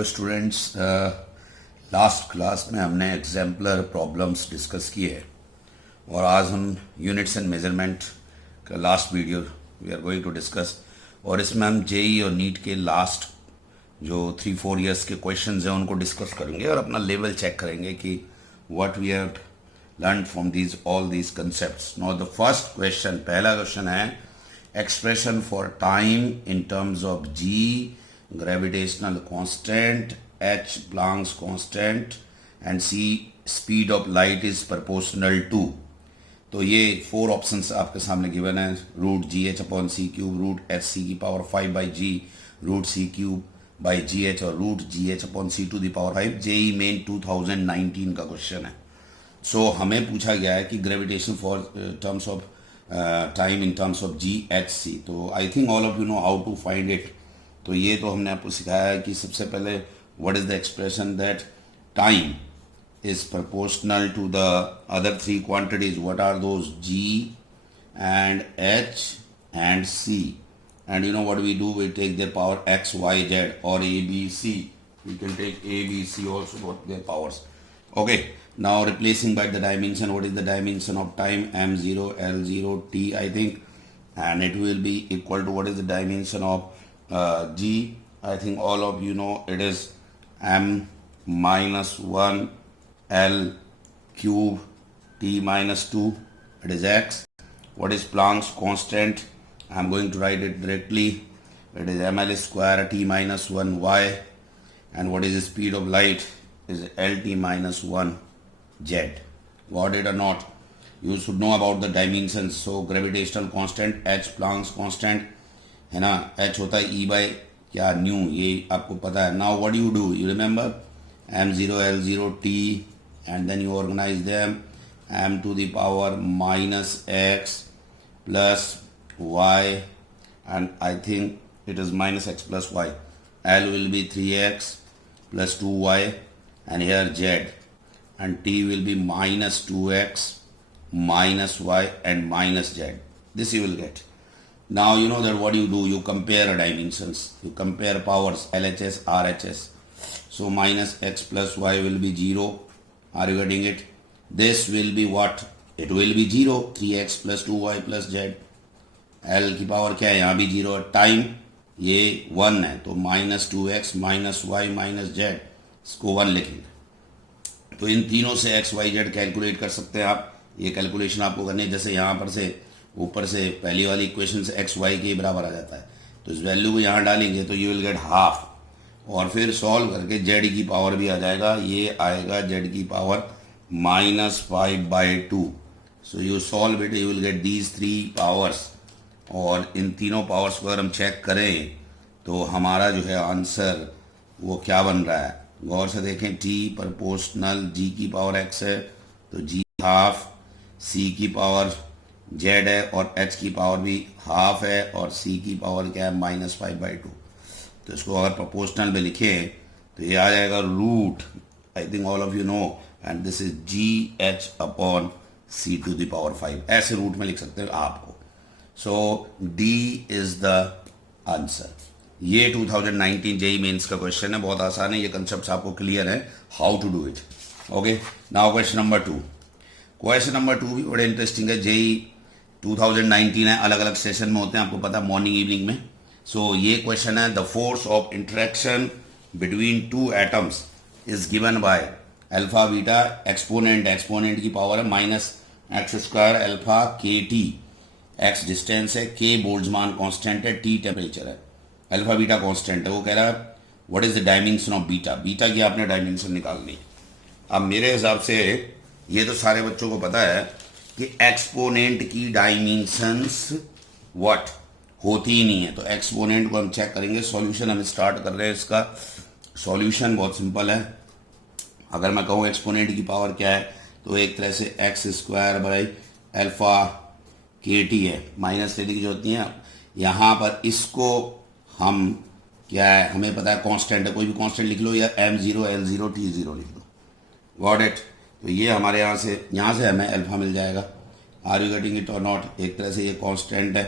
Hello students, last class में हमने exemplar problems discuss किए और आज हम यूनिट्स एंड मेजरमेंट का last video we are going to discuss. और इसमें हम जेई और नीट के लास्ट जो 3-4 ईयर्स के क्वेश्चंस हैं उनको डिस्कस करेंगे और अपना लेवल चेक करेंगे कि what we have learn from these all these concepts. Now the first question, पहला क्वेश्चन है expression for time in terms of G gravitational constant, h Planck's constant and c speed of light is proportional to। तो ये 4 options आपके सामने given है, root G H upon C cube, root H C की power 5 by G, root C cube by G H और root G H upon C to the power 5। JEE Main 2019 का question है। सो हमें पूछा गया है कि gravitation for terms of time in terms of G H C. तो I think all of you know how to find it. तो ये तो हमने आपको सिखाया है कि सबसे पहले what is the expression that time is proportional to the other 3 quantities. What are those? G and H and C. And you know what we do, we take their power X Y Z और A B C. We can take A B C also, what their powers. Okay, now replacing by the dimension, what is the dimension of time? m0 l0 t I think, and it will be equal to what is the dimension of G? I think all of you know it is m minus 1 L cube t minus 2. It is x. What is Planck's constant? I'm going to write it directly. It is ml square t minus 1 y. And what is the speed of light? Is lt minus 1 z. Got it or not? You should know about the dimensions. So gravitational constant h, Planck's constant है ना, h होता है e bye क्या new, ये आपको पता है। Now what you do, you remember m0 l0 t and then you organise them m to the power minus x plus y and I think it is minus x plus y। l will be 3x plus 2y and here z and t will be minus 2x minus y and minus z. This you will get. Now you know that what you do, you compare dimensions, you compare powers LHS, RHS. So minus x plus y will be 0. Are you getting it? This will be what? It will be 0. 3x plus 2y plus z. L की power क्या है? यहाँ भी 0 है। Time ये 1 है तो minus 2x minus Y minus Z, इसको 1 लिखेंगे। तो इन तीनों से x y z कैलकुलेट कर सकते हैं आप। ये कैलकुलेशन आपको करनी है। जैसे यहाँ पर से ऊपर से पहली वाली इक्वेशन से एक्स वाई के बराबर आ जाता है, तो इस वैल्यू को यहाँ डालेंगे तो यू विल गेट हाफ, और फिर सॉल्व करके जेड की पावर भी आ जाएगा। ये आएगा जेड की power minus 5/2। So you solve it, you will get these 3 powers. और इन तीनों पावर्स को अगर हम चेक करें तो हमारा जो है आंसर वो क्या बन रहा है, गौर से देखें। टी प्रोपोर्शनल जी की पावर एक्स है तो जी हाफ, सी की पावर जेड है और एच की पावर भी हाफ है और सी की पावर क्या है? माइनस 5/2। तो इसको अगर प्रोपोर्शनल में लिखें तो ये आ जाएगा root, I think all of you know, and this is G H upon C to the power 5। ऐसे रूट में लिख सकते हैं आपको। So D is the answer. ये 2019 जेई मेंस का क्वेश्चन है, बहुत आसान है। ये कंसेप्ट आपको क्लियर है how to do it. Okay, now question number 2। Question number 2 भी बड़े इंटरेस्टिंग है। जेई 2019 है, अलग अलग सेशन में होते हैं, आपको पता है, मॉर्निंग इवनिंग में। सो ये क्वेश्चन है, the force of interaction between 2 atoms is given by alpha beta exponent, exponent की पावर है माइनस एक्स स्क्वायर अल्फा के टी। एक्स डिस्टेंस है, के बोल्ट्जमान कांस्टेंट है, टी टेम्परेचर है, अल्फा बीटा कांस्टेंट है। वो कह रहा है what is the dimension of beta. Beta की आपने डायमेंशन निकालनी। अब मेरे हिसाब से ये तो सारे बच्चों को पता है कि एक्सपोनेंट की डायमेंशंस व्हाट होती ही नहीं है। तो एक्सपोनेंट को हम चेक करेंगे। सॉल्यूशन हम स्टार्ट कर रहे हैं। इसका सॉल्यूशन बहुत सिंपल है। अगर मैं कहूँ एक्सपोनेंट की पावर क्या है तो एक तरह से एक्स स्क्वायर बाई अल्फा के टी है, माइनस लेने की जरूरत नहीं है। यहाँ पर इसको हम क्या है, हमें पता है कांस्टेंट है, कोई भी कांस्टेंट लिख लो या m0 l0 t0 लिख लो। Got it? तो ये हमारे यहाँ से हमें अल्फा मिल जाएगा। आर यू गेटिंग इट और नॉट? एक तरह से ये कांस्टेंट है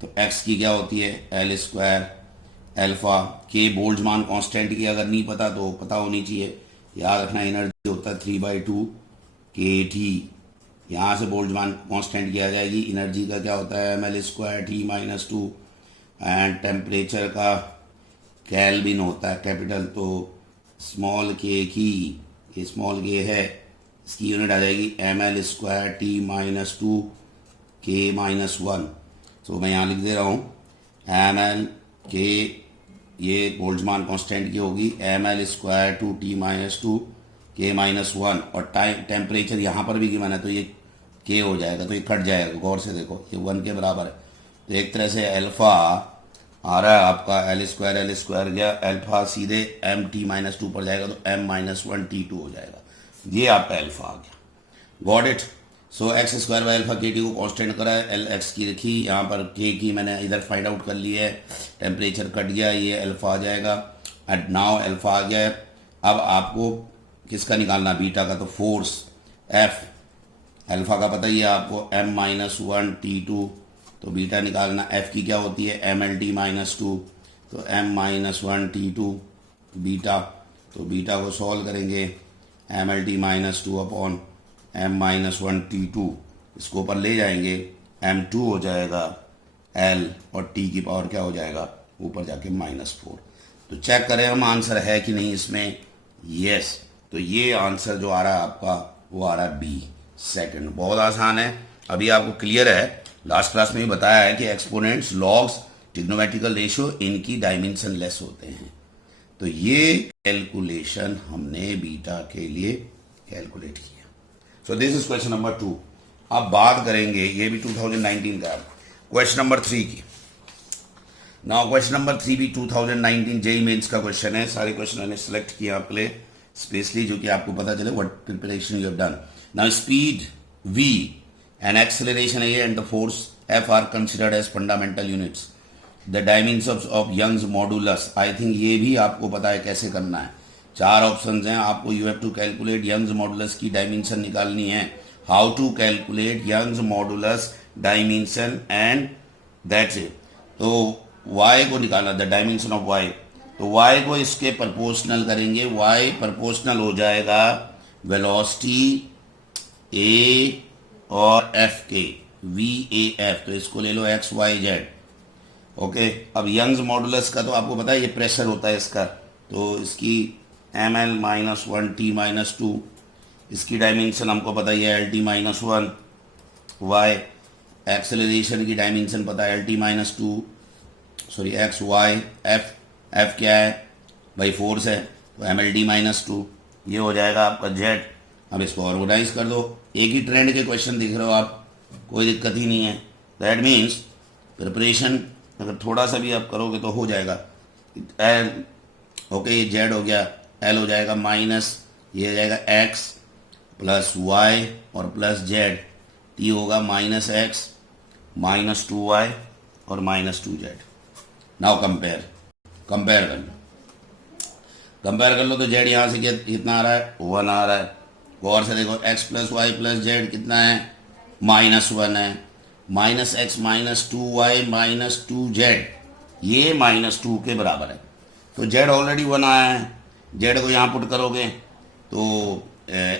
तो x की क्या होती है? एल स्क्वायर अल्फा के बोल्ट्जमान कांस्टेंट की अगर नहीं पता तो पता होनी चाहिए, याद रखना एनर्जी होता है 3/2 kT। यहाँ से बोल्ट्जमान कांस्टेंट की आ जाएगी, एनर्जी का क्या होता है ml² T-2 एंड टेम्परेचर का केल्विन होता है कैपिटल, तो स्मॉल के की, ये स्मॉल के है, इसकी यूनिट आ जाएगी ml² T-2 K-1। तो मैं यहाँ लिख दे रहा हूँ ml के, ये बोल्ट्जमान कांस्टेंट की होगी ml² T-2 K-1, और टाइम टेम्परेचर यहाँ पर भी गिवन है तो ये K हो जाएगा, तो ये कट जाएगा, गौर से देखो ये 1 के बराबर है। तो एक तरह से अल्फा आ रहा है आपका L² गया, अल्फा सीधे MT-2 पर जाएगा तो M-1 T2 हो जाएगा, ये आपका अल्फा आ गया। Got it. So x² by alpha KT को कांस्टेंट करा है, L x की रखी, यहाँ पर K की मैंने इधर फाइंड आउट कर ली है, टेम्परेचर कट गया, ये अल्फा आ जाएगा। एंड नाउ अल्फा आ गया है, अब आपको किसका निकालना, बीटा का, तो फोर्स F, अल्फा का पता ही है आपको M-1 T2, तो बीटा निकालना, F की क्या होती है MLT-2, तो M-1 T2 बीटा, तो बीटा को सॉल्व करेंगे MLT-2 अपॉन M-1 T2, इसको ऊपर ले जाएंगे M2 हो जाएगा L, और T की पावर क्या हो जाएगा ऊपर जाके -4। तो चेक करें हम आंसर है कि नहीं इसमें, यस। तो ये आंसर जो आ रहा है आपका वो आ रहा है बी, सेकंड। बहुत आसान है, अभी आपको क्लियर है, लास्ट क्लास में भी बताया है कि एक्सपोनेंट्स, लॉग्स, ट्रिग्नोमेट्रिकल रेशियो इनकी डायमेंशन लेस होते हैं। तो ये कैलकुलेशन हमने बीटा के लिए कैलकुलेट किया। सो दिस इज क्वेश्चन नंबर 2। अब बात करेंगे, ये भी 2019 का है, क्वेश्चन नंबर 3 की। नाउ क्वेश्चन नंबर 3 भी 2019 जेई मेंस का क्वेश्चन है। सारे क्वेश्चन मैंने सेलेक्ट किया आपके लिए स्पेशली, जो कि आपको पता चले what preparation you have done. Now speed v and acceleration a and the force f are considered as fundamental units. The dimensions of Young's modulus, I think ये भी आपको पता है कैसे करना है। 4 ऑप्शंस हैं आपको, you have to calculate Young's modulus की डायमेंशन निकालनी है। How to calculate Young's modulus dimension and that's it। तो y को निकालना, the dimension of y, तो y को इसके प्रोपोर्शनल करेंगे, y प्रोपोर्शनल हो जाएगा वेलोसिटी a और f के, VAF, तो इसको ले लो XYZ। ओके, अब यंग्स मॉडुलस का तो आपको पता है ये प्रेशर होता है इसका, तो इसकी ml-1 T-2, इसकी डायमेंशन हमको पता ही है LT-1, y एक्सेलरेशन की डायमेंशन पता है LT-2, सॉरी XY, f क्या है भाई फोर्स है, तो MLT-2, ये हो जाएगा आपका Z। अब इसको ऑर्गेनाइज कर दो, एक ही ट्रेंड के क्वेश्चन दिख रहे हो आप, कोई दिक्कत ही नहीं है। दैट मीन्स प्रिपरेशन अगर थोड़ा सा भी आप करोगे तो हो जाएगा। एल, ओके, ये जेड हो गया, एल हो जाएगा माइनस, ये हो जाएगा एक्स प्लस वाई और प्लस जेड, टी होगा -x -2y और -2z। नाउ कंपेयर कर लो, तो जेड यहाँ से कितना आ रहा है 1 आ रहा है। गौर से देखो x plus Y plus Z कितना है -1 है, -x -2y -2z, ये -2 के बराबर है। तो z ऑलरेडी 1 आया है, z को यहाँ पुट करोगे तो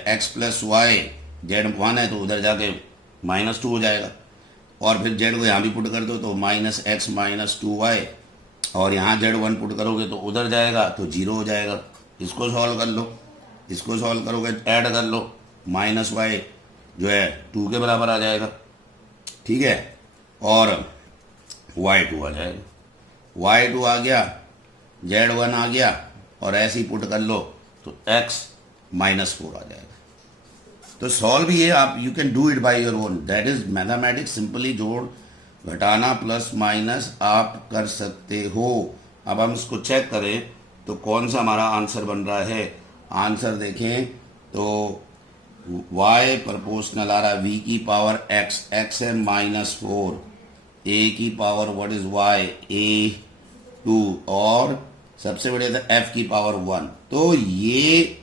x प्लस वाई, जेड 1 है तो उधर जाके -2 हो जाएगा, और फिर z को यहाँ भी पुट कर दो तो -x -2y, और यहाँ z1 पुट करोगे तो उधर जाएगा तो 0 हो जाएगा। इसको सॉल्व कर लो, इसको सॉल्व करोगे ऐड कर लो, -y जो है 2 के बराबर आ जाएगा, ठीक है, और y2 आ जाएगा, y2 आ गया, z1 आ गया, और ऐसे ही पुट कर लो तो x -4 आ जाएगा। तो सॉल्व ये आप you can do it by your own, that is mathematics, simply जोड़ घटाना प्लस माइनस आप कर सकते हो। अब हम इसको चेक करें तो कौन सा हमारा आंसर बन रहा है। आंसर देखें तो y प्रोपोर्शनल आ रहा है v की पावर x, x है -4, a की power what is y, a2, और सबसे बड़े था f की पावर 1। तो ये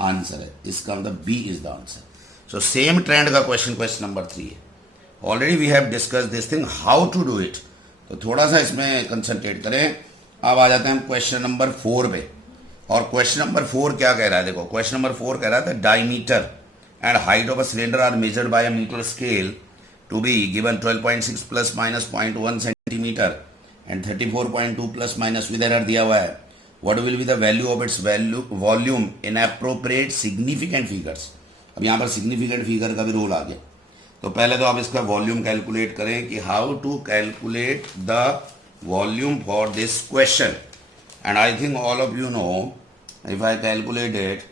आंसर है, इसका मतलब b is the answer. So same trend का क्वेश्चन नंबर 3 है। Already we have discuss this thing, how to do it. तो थोड़ा सा इसमें कंसंट्रेट करें। अब आ जाते हैं हम क्वेश्चन नंबर 4 पे। और क्वेश्चन नंबर 4 क्या कह रहा है, देखो क्वेश्चन नंबर 4 कह रहा था diameter and height of a cylinder are measured by a metre scale to be given 12.6 plus minus 0.1 centimeter and 34.2 plus minus with error दिया हुआ है। What will be the value of its value volume in appropriate significant figures? अब यहाँ पर significant figure का भी role आ गया। तो पहले तो आप इसका वॉल्यूम कैलकुलेट करें कि how to calculate the volume for this question. And I think all of you know, if I calculate it,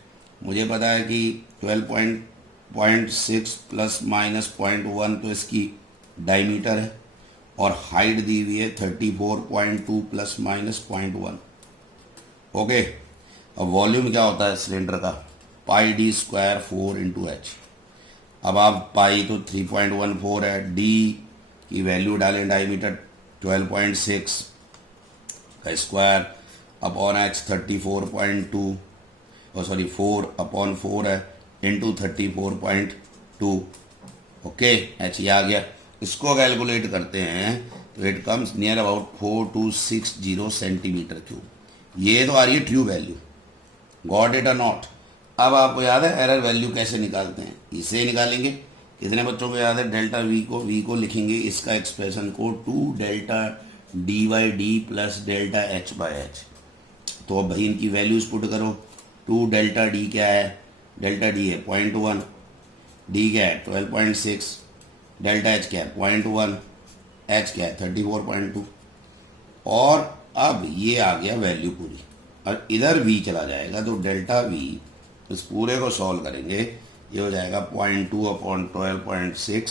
मुझे पता है कि 12.6 प्लस माइनस 0.1 तो इसकी डायमीटर है और हाइट दी हुई है 34.2 प्लस माइनस 0.1। ओके, अब वॉल्यूम क्या होता है सिलेंडर का, पाई डी स्क्वायर 4 इंटू एच। अब आप पाई तो 3.14 है, डी की वैल्यू डालें डायमीटर 12.6 का स्क्वायर अपॉन एच 34.2 और सॉरी 4 अपॉन 4 है इंटू 34.2। ओके, एच ये आ गया। इसको कैलकुलेट करते हैं तो it comes near about 4260 centimetre cube. ये तो आ रही है ट्रू वैल्यू, गॉट इट और नॉट। अब आपको याद है एरर वैल्यू कैसे निकालते हैं, इसे निकालेंगे। कितने बच्चों को याद है, डेल्टा वी को लिखेंगे इसका एक्सप्रेशन को 2 delta D by D plus delta H by H. तो अब भाई इनकी वैल्यूज पुट करो। 2 डेल्टा डी क्या है, डेल्टा डी है 0.1, डी क्या है 12.6, डेल्टा एच क्या है 0.1, एच क्या है 34.2। और अब ये आ गया वैल्यू पूरी और इधर वी चला जाएगा तो डेल्टा वी, इस पूरे को सॉल्व करेंगे, ये हो जाएगा 0.2 अपॉन 12.6,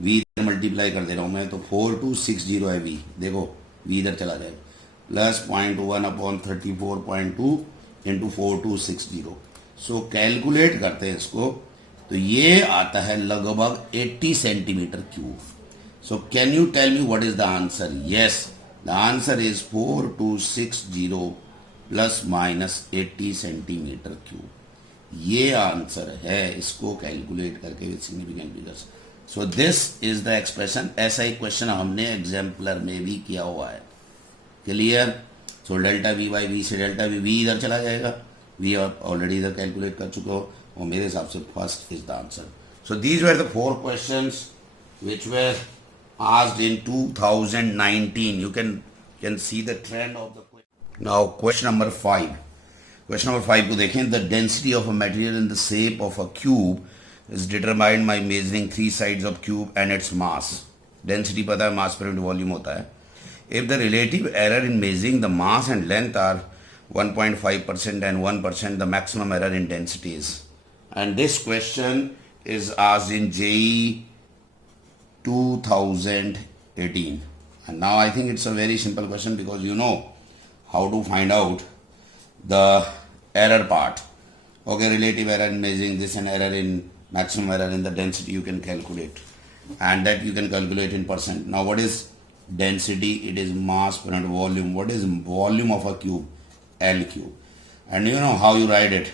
वी मल्टीप्लाई कर दे रहा हूँ मैं तो 4260 है वी, देखो वी इधर चला जाएगा, plus 0.1 upon 34.2 into 4260। So calculate करते हैं इसको तो ये आता है लगभग 80 centimetre cube. So can you tell me what is the answer? Yes, the answer is 4260 plus minus 80 centimetre cube. ये आंसर है इसको कैलकुलेट करके with significant figures. So this is the expression. ऐसा ही क्वेश्चन हमने एग्जाम्पलर में भी किया हुआ है। Clear? So delta V by V से डेल्टा वी इधर चला जाएगा, वी ऑलरेडी इधर कैलकुलेट कर चुके हो और मेरे हिसाब से first is the answer. So these were the 4 questions which were asked in 2019. You can see the trend of the question. Now question number 5. Question number 5 को देखें। The density of a material in the shape of a cube is determined by measuring 3 sides of cube and its mass. Density पता है, mass per unit volume होता है। If the relative error in measuring the mass and length are 1.5% and 1%, the maximum error in density is. And this question is asked in JEE 2018. And now I think it's a very simple question because you know how to find out the error part. Okay, relative error in measuring this and error in maximum error in the density you can calculate, and that you can calculate in percent. Now what is density? It is mass per unit volume. What is volume of a cube? L cube. And you know how you write it,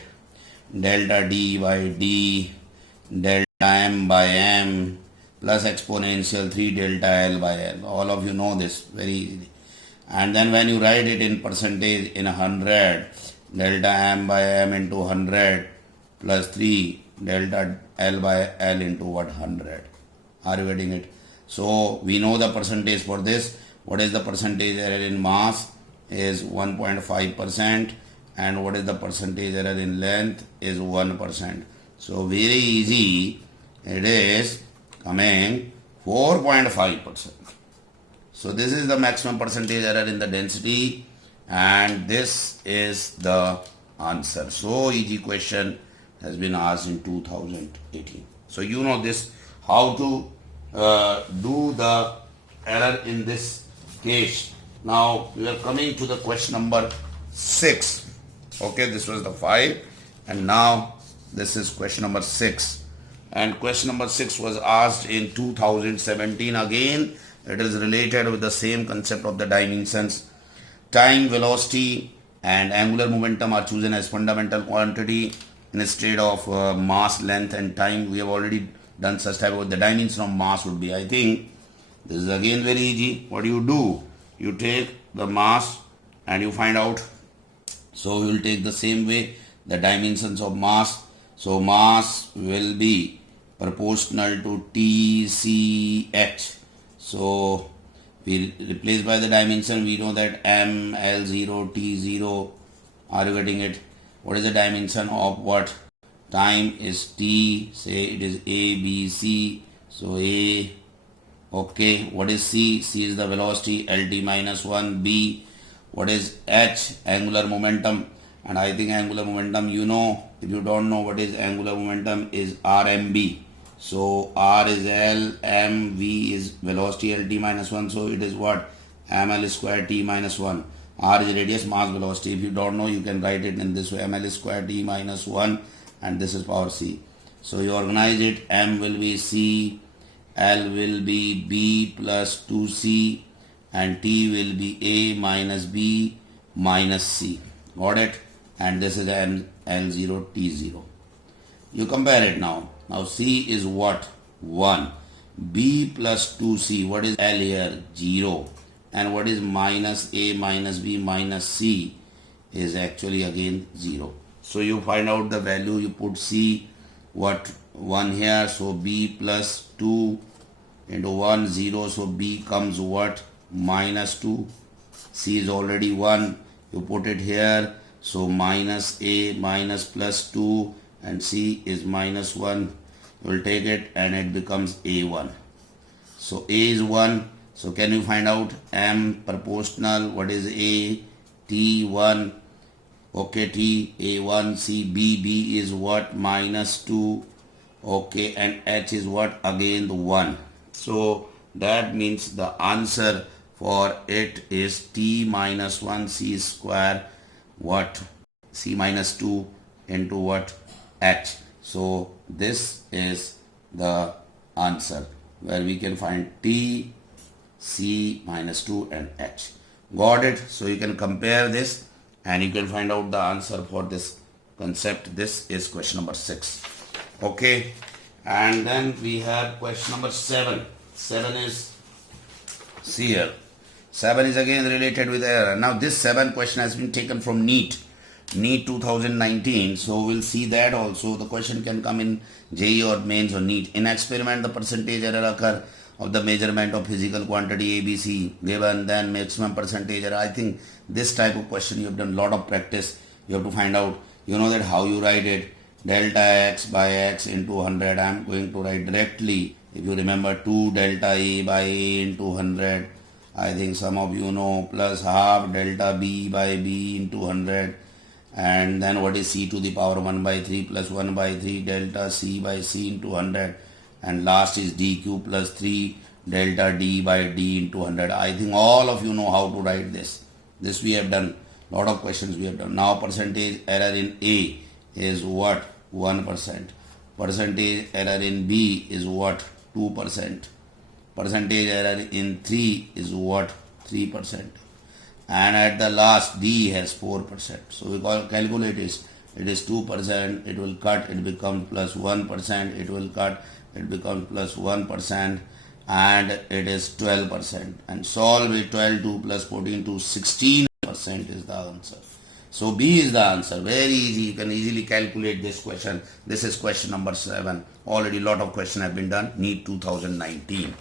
delta D by D delta M by M plus exponential 3 delta L by L. All of you know this very easily. And then when you write it in percentage in 100, delta M by M into 100 plus 3 delta L by L into what, 100. Are you getting it? So we know the percentage for this. What is the percentage error in mass? Is 1.5%, and what is the percentage error in length? Is 1%. So very easy, it is coming 4.5%. So this is the maximum percentage error in the density, and this is the answer. So easy question has been asked in 2018. So you know this, how to do the error in this case. Now we are coming to the question number 6. Okay, this was the 5, and now this is question number 6. And question number 6 was asked in 2017. Again, it is related with the same concept of the dimensions. Time, velocity and angular momentum are chosen as fundamental quantity instead of mass, length and time. We have already done such type of, the dimension of mass would be, I think this is again very easy. What do? You take the mass and you find out. So we will take the same way the dimensions of mass. So mass will be proportional to TCH. So we replace by the dimension. We know that M, L0, T0. Are you getting it? What is the dimension of what? Time is T. Say it is A, B, C. So A. Okay. What is C? C is the velocity. LT minus 1. B. What is H? Angular momentum. And I think angular momentum, you know. If you don't know what is angular momentum, is RMB. So R is L, M, V is velocity, LT minus 1. So it is what? ML square T minus 1. R is radius, mass, velocity. If you don't know, you can write it in this way. ML square T minus 1, and this is power C. So you organize it. M will be C, L will be B plus 2C, and T will be A minus B minus C. Got it? And this is L0, T0. You compare it now. Now C is what? 1. B plus 2C. What is L here? 0. And what is minus A minus B minus C is actually again 0. So you find out the value. You put C, what? 1 here. So B plus 2 into 1, 0. So B comes what? Minus 2. C is already 1. You put it here. So minus A minus plus 2 and C is minus 1. You will take it and it becomes A1. So A is 1. So can you find out M proportional? What is A? T1. Okay, T, A1, C, B. B is what? Minus 2. Okay, and H is what? Again the 1. So that means the answer for it is T minus 1 C square, what? C minus 2 into what? H. So this is the answer where we can find T, C minus 2 and H. Got it? So you can compare this and you can find out the answer for this concept. This is question number 6. Okay. And then we have question number 7. 7 is, see here. 7 is again related with error. Now this 7 question has been taken from NEET 2019. So we'll see that also. The question can come in JEE or mains or NEET. In experiment, the percentage error occur of the measurement of physical quantity ABC given, then maximum percentage error. I think this type of question you have done a lot of practice. You have to find out, you know that how you write it. Delta x by x into 100. I am going to write directly. If you remember 2 delta A by A into 100. I think some of you know, plus half delta B by B into 100. And then what is C to the power 1 by 3 plus 1 by 3 delta C by C into 100. And last is dq plus 3 delta D by D into 100. I think all of you know how to write this. This we have done. Lot of questions we have done. Now percentage error in A is what? 1%. Percentage error in B is what? 2%. Percentage error in 3 is what? 3%. And at the last D has 4%. So we calculate this. It is 2%, it will cut, it becomes plus 1%, it will cut, it becomes plus 1%, and it is 12%. And solve it. 12 2 plus 14 to 16% is the answer. So B is the answer. Very easy. You can easily calculate this question. This is question number 7. Already lot of questions have been done. NEET 2019.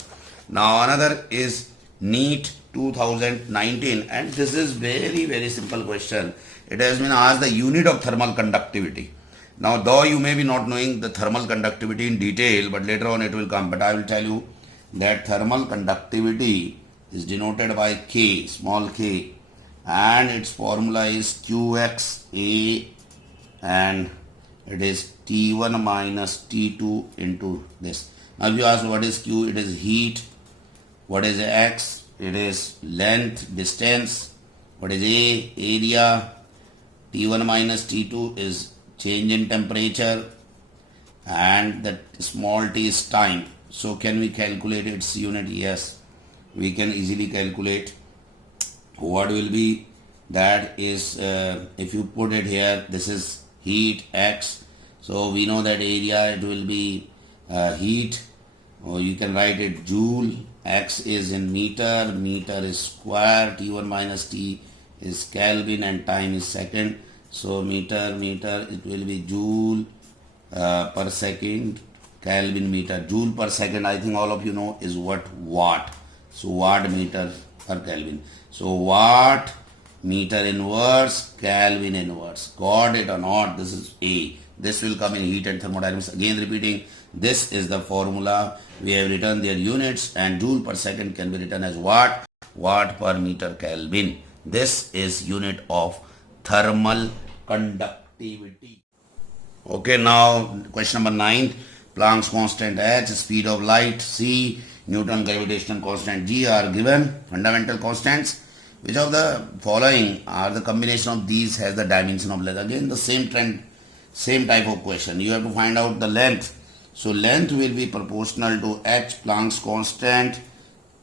Now another is NEET 2019, and this is very simple question. It has been asked the unit of thermal conductivity. Now though you may be not knowing the thermal conductivity in detail, but later on it will come. But I will tell you that thermal conductivity is denoted by K, small k, and its formula is Qxa, and it is T1 minus T2 into this. Now if you ask what is Q, it is heat. What is X? It is length, distance. What is A? Area. T1 minus T2 is change in temperature, and that small t is time. So can we calculate its unit? Yes, we can easily calculate. What will be that is, if you put it here, this is heat X. So we know that area, it will be heat, or you can write it joule. X is in meter, meter is square. T1 minus T is Kelvin and time is second. So meter, it will be joule per second, Kelvin meter, joule per second. I think all of you know is what? Watt. So watt meter per Kelvin. So watt meter inverse, Kelvin inverse. Got it or not? This is A. This will come in heat and thermodynamics. Again repeating, this is the formula. We have written their units, and joule per second can be written as watt, watt per meter Kelvin. This is unit of thermal conductivity. Okay, now question number 9. Planck's constant H, speed of light C, Newton gravitational constant G are given. Fundamental constants. Which of the following are the combination of these has the dimension of length? Again the same trend, same type of question. You have to find out the length. So length will be proportional to H, Planck's constant,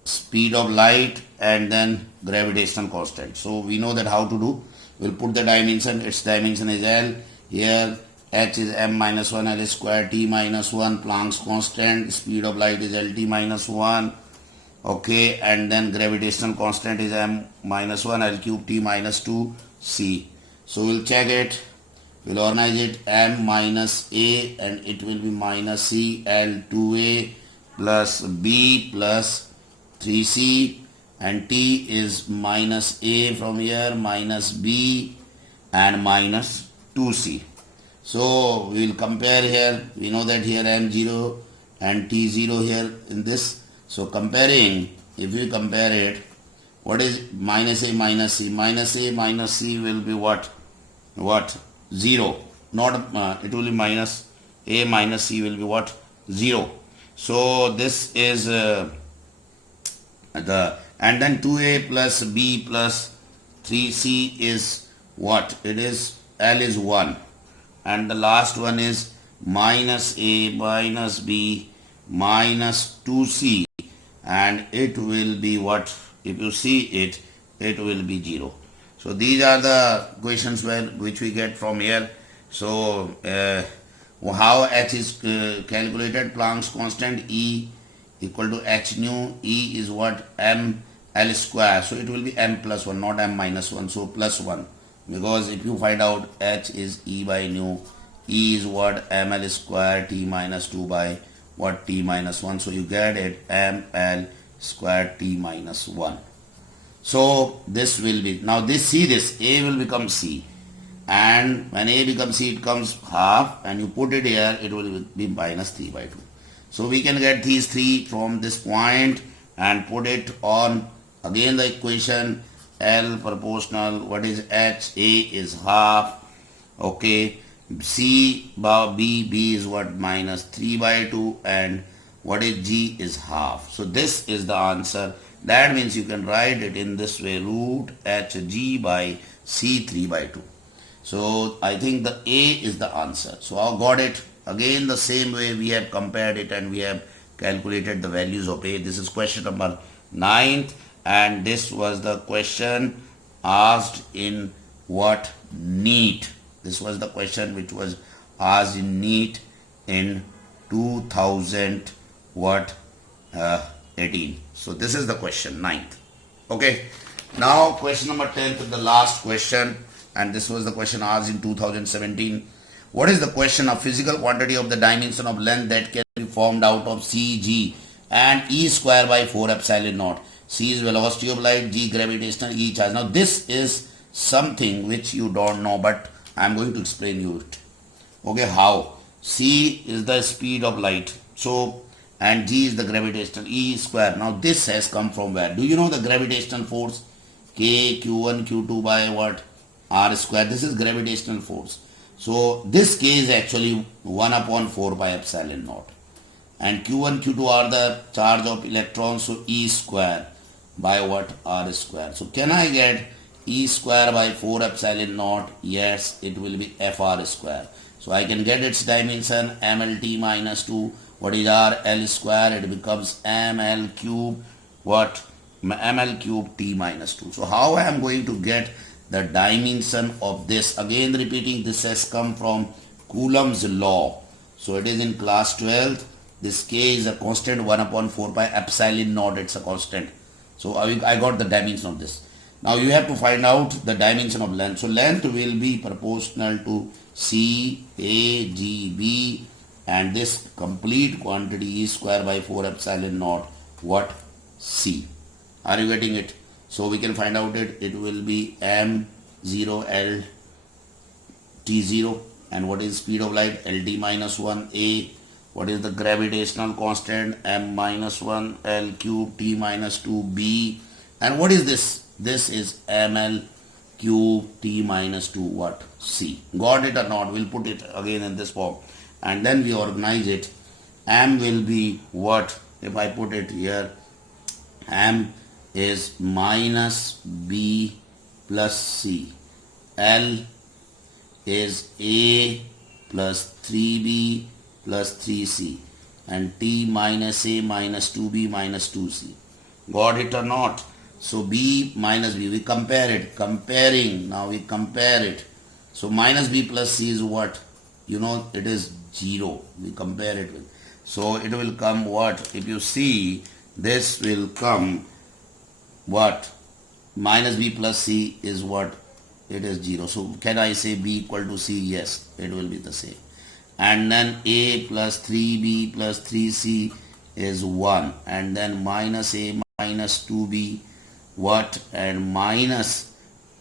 speed of light, and then gravitational constant. So we know that how to do. We'll put the dimension. Its dimension is L. Here H is m minus 1 L square T minus 1. Planck's constant, speed of light is Lt minus 1. Okay, and then gravitational constant is m minus 1 L cube T minus 2 C. So we'll check it. We'll organize it m minus a, and it will be minus c L 2a plus b plus 3c, and t is minus a from here, minus b, and minus 2c. So we will compare here. We know that here m0 and t0 here in this. So comparing, if we compare it, what is minus a minus c? Minus a minus c will be what? 0. Not it will be minus a minus c will be what? 0. So this is and then 2a plus b plus 3c is what? It is L is 1, and the last one is minus a minus b minus 2c, and it will be what? If you see it, it will be 0. So these are the questions which we get from here. So how H is calculated? Planck's constant E equal to H nu. E is what? M L square. So it will be m plus 1, not m minus 1. So plus 1. Because if you find out H is E by nu, E is what? M L square T minus 2 by what? T minus 1. So you get it M L square T minus 1. So this will be, now this, see this, A will become C, and when A becomes C it comes half, and you put it here, it will be minus 3 by 2. So we can get these 3 from this point and put it on again the equation. L proportional, what is H? A is half. Okay, C by B is what? Minus 3 by 2, and what is G is half. So this is the answer. That means you can write it in this way, root Hg by C 3 by 2. So I think the A is the answer. So I got it. Again the same way we have compared it and we have calculated the values of A. This is question number 9th, and this was the question asked in what? NEET. This was the question which was asked in NEET in 2000 what? 18. So this is the question 9th. Okay. Now question number 10th is the last question, and this was the question asked in 2017. What is the question of physical quantity of the dimension of length that can be formed out of Cg and E square by 4 epsilon naught? C is velocity of light, G gravitational, E charge. Now this is something which you don't know, but I am going to explain you it. Okay, how? C is the speed of light. So, and G is the gravitational, E square. Now this has come from where? Do you know the gravitational force? K, Q1, Q2 by what? R square. This is gravitational force. So this K is actually 1 upon 4 pi epsilon naught. And Q1, Q2 are the charge of electrons. So E square by what? R square. So can I get E square by 4 epsilon naught? Yes, it will be FR square. So I can get its dimension MLT minus 2. What is R? L square. It becomes ML cube. What? ML cube T minus 2. So how I am going to get the dimension of this? Again repeating, this has come from Coulomb's law. So it is in class 12th. This K is a constant 1 upon 4 pi epsilon naught. It's a constant. So I got the dimension of this. Now you have to find out the dimension of length. So length will be proportional to C, A, G, B, and this complete quantity is square by 4 epsilon naught what? C. Are you getting it? So we can find out it will be m0 L t0, and what is speed of light? Lt minus 1 A. What is the gravitational constant? M minus 1 L cube T minus 2 B. And what is this? This is ml cube T minus 2 what? C. Got it or not? We'll put it again in this form. And then we organize it. M will be what? If I put it here, M is minus B plus C. L is A plus 3B plus 3C, and T minus A minus 2B minus 2C. Got it or not? So B minus B, we compare it. Comparing, now we compare it. So minus B plus C is what? You know, it is 0. We compare it with. So it will come what? If you see, this will come what? Minus B plus C is what? It is 0. So can I say B equal to C? Yes, it will be the same. And then A plus 3B plus 3C is 1. And then minus A minus 2B what? And minus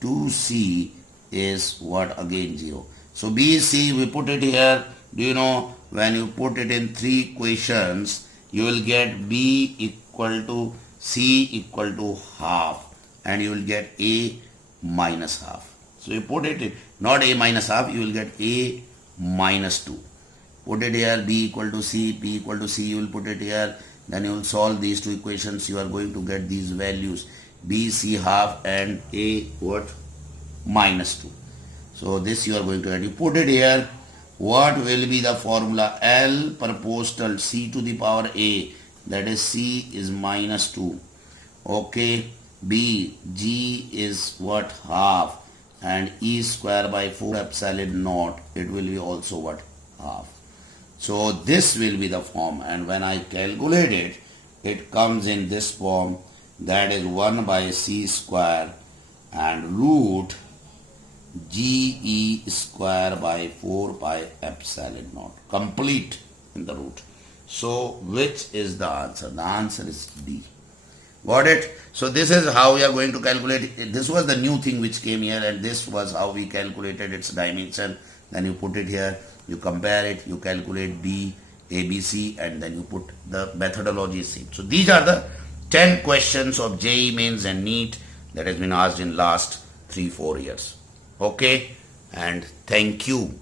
2C is what? Again 0. So B, C, we put it here. Do you know, when you put it in 3 equations, you will get B equal to C equal to half, and you will get A minus half. So you put it in, not A minus half, you will get A minus 2. Put it here, B equal to C, P equal to C, you will put it here. Then you will solve these 2 equations. You are going to get these values, B, C half and A what? Minus 2. So this you are going to add. You put it here. What will be the formula? L proportional C to the power A, that is C is minus 2. Okay. B, G is what? Half, and E square by 4 epsilon naught, it will be also what? Half. So this will be the form, and when I calculate it, it comes in this form, that is 1 by C square and root GE square by 4 pi epsilon naught, complete in the root. So which is the answer? The answer is D. Got it? So this is how we are going to calculate it. This was the new thing which came here, and this was how we calculated its dimension. Then you put it here, you compare it, you calculate D, A, B, C, and then you put the methodology same. So these are the 10 questions of JEE Mains and NEET that has been asked in last 3-4 years. Okay, and thank you.